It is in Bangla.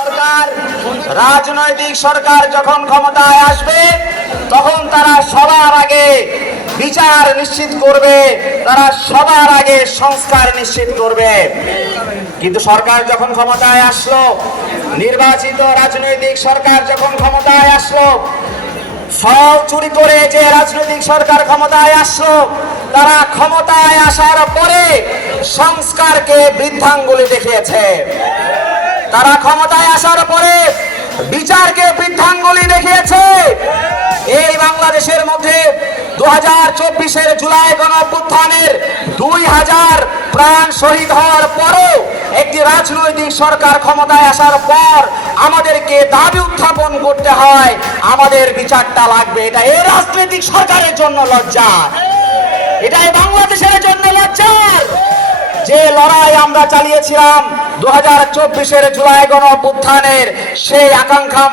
সরকার, রাজনৈতিক সরকার যখন ক্ষমতায় আসবে তখন তারা সবার আগে বিচার নিশ্চিত করবে, তারা সবার আগে সংস্কার নিশ্চিত করবে। কিন্তু সরকার যখন ক্ষমতায় আসলো, নির্বাচিত রাজনৈতিক সরকার যখন ক্ষমতায় আসলো, সব চুরি করে যে রাজনৈতিক সরকার ক্ষমতায় আসলো, তারা ক্ষমতায় আসার পরে সংস্কারকে বৃদ্ধাঙ্গুলি দেখিয়েছে। তারা ক্ষমতায় আসার পরে বিচারকে বৃদ্ধাঙ্গুলি দেখিয়েছে। এই বাংলাদেশের মধ্যে 2024-এর জুলাই গণঅভ্যুত্থানের 2000 প্রাণ শহীদ হওয়ার পরও একটি রাজনৈতিক সরকার ক্ষমতায় আসার পর আমাদেরকে দাবি উত্থাপন করতে হয়, আমাদের বিচারটা লাগবে। এটা এই রাজনৈতিক সরকারের জন্য লজ্জা, এটা এই বাংলাদেশের জন্য লজ্জার। যে লড়াই আমরা চালিয়েছিলাম 2024-এর জুলাই গণঅভ্যুত্থানের, সেই আকাঙ্ক্ষা